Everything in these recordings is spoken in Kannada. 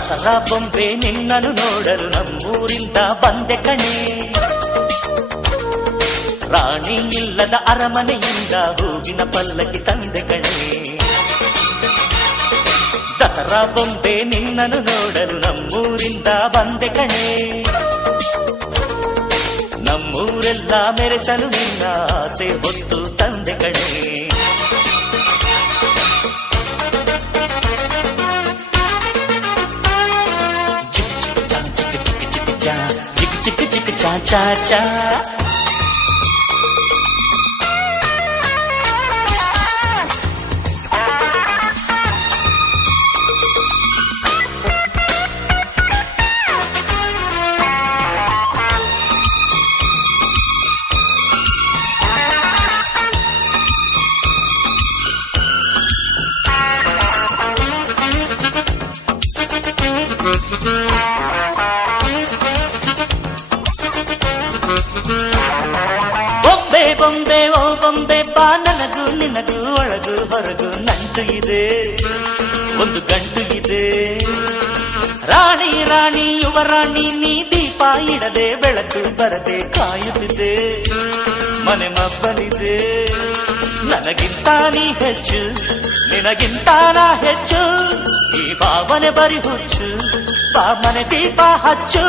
ದಸರಾ ಬೊಂಬೆ ನಿನ್ನನ್ನು ನೋಡಲು ನಮ್ಮೂರಿಂದ ಬಂದೆ ಕಣೆ. ರಾಣಿ ಇಲ್ಲದ ಅರಮನೆಯಿಂದ ಹೂವಿನ ಪಲ್ಲಕ್ಕಿ ತಂದೆ ಕಣೆ. ದಸರಾ ಬೊಂಬೆ ನಿನ್ನನ್ನು ನೋಡಲು ನಮ್ಮೂರಿಂದ ಬಂದೆ ಕಣೆ. ನಮ್ಮೂರೆಲ್ಲ ಮೆರೆಸಲು ನಿನ್ನ ಆಸೆ ಹೊತ್ತು ತಂದೆ ಕಣೆ. ಚಿಕ್ಕ ಚಿಕ್ಕ ಚಾ ಚಾ ಚಾ ಬೊಂಬೆ ಬೊಂಬೆ ಓ ಬೊಂಬೆ ಬಾ, ನನಗೂ ನಿನಗೂ ಒಳಗು ಹೊರಗು ನಂಟು ಇದೆ, ಒಂದು ಗಂಟು ಇದೆ. ರಾಣಿ ರಾಣಿ ಯುವರಾಣಿ ನೀ ದೀಪ ಇಡದೆ ಬೆಳಕು ಬರದೆ ಕಾಯುತ್ತಿದೆ. ಮನೆ ಮಬ್ಬಲಿದೆ, ನನಗಿಂತ ನೀ ಹೆಚ್ಚು, ನಿನಗಿಂತ ನಾ ಹೆಚ್ಚು. ಈ ಭಾವನೆ ಬರಿ ಹುಚ್ಚು, ಬಾ ಮನೆ ದೀಪ ಹಚ್ಚು.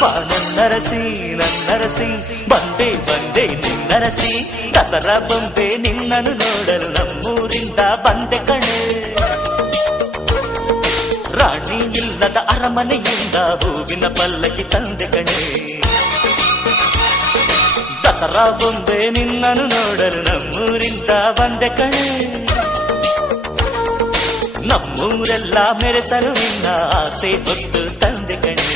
ಬಾ ನನ್ನರಸಿ ನನ್ನರಸಿ, ಬಂದೆ ಬಂದೆ ನಿನ್ನರಸಿ. ದಸರಾ ಬೊಂಬೆ ನಿನ್ನನ್ನು ನೋಡಲು ನಮ್ಮೂರಿಂದ ಬಂದೆ ಕಣೆ. ರಾಣಿ ಇಲ್ಲದ ಅರಮನೆಯಿಂದ ಹೂವಿನ ಪಲ್ಲಕ್ಕಿ ತಂದೆ ಕಣೆ. ದಸರಾ ಬೊಂಬೆ ನಿನ್ನನ್ನು ನೋಡಲು ನಮ್ಮೂರಿಂದ ಬಂದೆ ಕಣೆ. ನಮ್ಮೂರೆಲ್ಲ ಮೆರೆಸಲು ನಿನ್ನ ಆಸೆ ಹೊತ್ತು ತಂದೆ ಕಣೆ.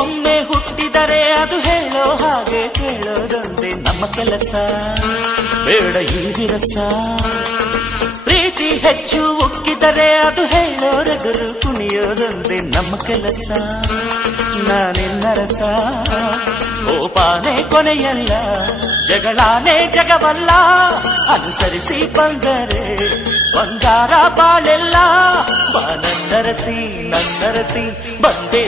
ಒಮ್ಮೆ ಹುಟ್ಟಿದರೆ ಅದು ಹೇಳೋ ಹಾಗೆ ಕೇಳೋದೊಂದೇ ನಮ್ಮ ಕೆಲಸ, ಬೇಡ ಈ ವಿರಸ. ಪ್ರೀತಿ ಹೆಚ್ಚು ಉಕ್ಕಿದರೆ ಅದು ಹೇಳೋರಗರು ಕುಣಿಯೋದೊಂದೇ ನಮ್ಮ ಕೆಲಸ. ನಾನೆನ್ನರಸ ಕೋಪಾನೇ ಕೊನೆಯಲ್ಲ, ಜಗಳಾನೇ ಜಗವಲ್ಲ. ಅನುಸರಿಸಿ ಬಂದರೆ ಬಂಗಾರ ಬಾಳೆಲ್ಲ. ಬಾ ನನ್ನರಸಿ ನನ್ನರಸಿ, ಬಂದೆ